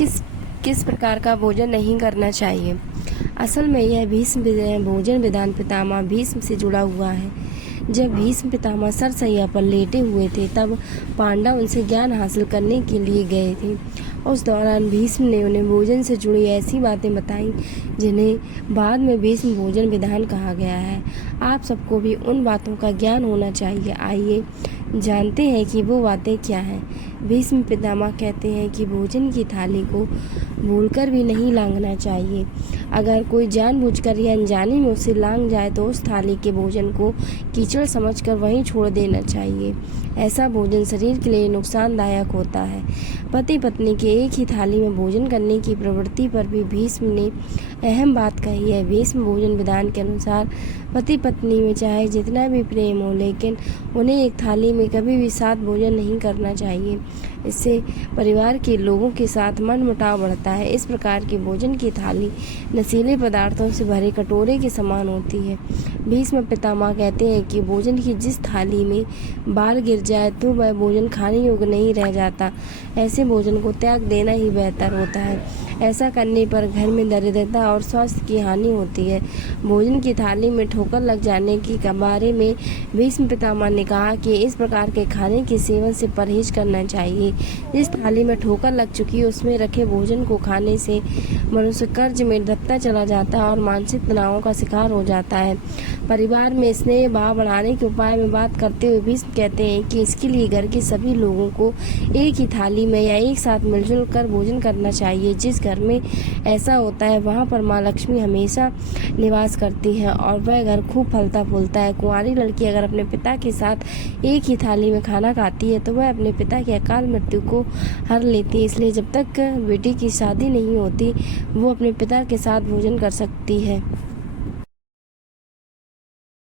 किस किस प्रकार का भोजन नहीं करना चाहिए। असल में यह भीष्म भोजन विधान पितामह भीष्म से जुड़ा हुआ है। जब भीष्म पितामह सरसैया पर लेटे हुए थे तब पांडव उनसे ज्ञान हासिल करने के लिए गए थे। उस दौरान भीष्म ने उन्हें भोजन से जुड़ी ऐसी बातें बताई जिन्हें बाद में भीष्म भोजन विधान कहा गया है। आप सबको भी उन बातों का ज्ञान होना चाहिए। आइए जानते हैं कि वो बातें क्या हैं। भीष्म पितामह कहते हैं कि भोजन की थाली को भूलकर भी नहीं लांघना चाहिए। अगर कोई जानबूझकर या अनजाने में उसे लांघ जाए तो उस थाली के भोजन को कीचड़ समझकर वहीं छोड़ देना चाहिए। ऐसा भोजन शरीर के लिए नुकसानदायक होता है। पति पत्नी के एक ही थाली में भोजन करने की प्रवृत्ति पर भी भीष्म ने अहम बात कही है। भीष्म भोजन विधान के अनुसार पति पत्नी में चाहे जितना भी प्रेम हो, लेकिन उन्हें एक थाली में कभी भी साथ भोजन नहीं करना चाहिए। इससे परिवार के लोगों के साथ मनमुटाव बढ़ता है। इस प्रकार के भोजन की थाली नशीले पदार्थों से भरे कटोरे के समान होती है। भीष्म पितामह कहते हैं कि भोजन की जिस थाली में बाल गिर जाए तो वह भोजन खाने योग्य नहीं रह जाता। ऐसे भोजन को त्याग देना ही बेहतर होता है। ऐसा करने पर घर में दरिद्रता और स्वास्थ्य की हानि होती है। भोजन की थाली में ठोकर लग जाने के बारे में भीष्म पितामह ने कहा कि इस प्रकार के खाने के सेवन से परहेज करना चाहिए। जिस थाली में ठोकर लग चुकी उसमें रखे भोजन को खाने से मनुष्य कर्ज में दबता चला जाता है और मानसिक तनावों का शिकार हो जाता है। परिवार में स्नेह भाव बढ़ाने के उपाय में बात करते हुए भीष्म कहते हैं कि इसके लिए घर के सभी लोगों को एक ही थाली में या एक साथ मिलजुल कर भोजन करना चाहिए। जिस घर में ऐसा होता है वहाँ पर माँ लक्ष्मी हमेशा निवास करती है और वह घर खूब फलता फूलता है। कुंवारी लड़की अगर अपने पिता के साथ एक ही थाली में खाना खाती है तो वह अपने पिता की अकाल मृत्यु को हर लेती है। इसलिए जब तक बेटी की शादी नहीं होती वो अपने पिता के साथ भोजन कर सकती है।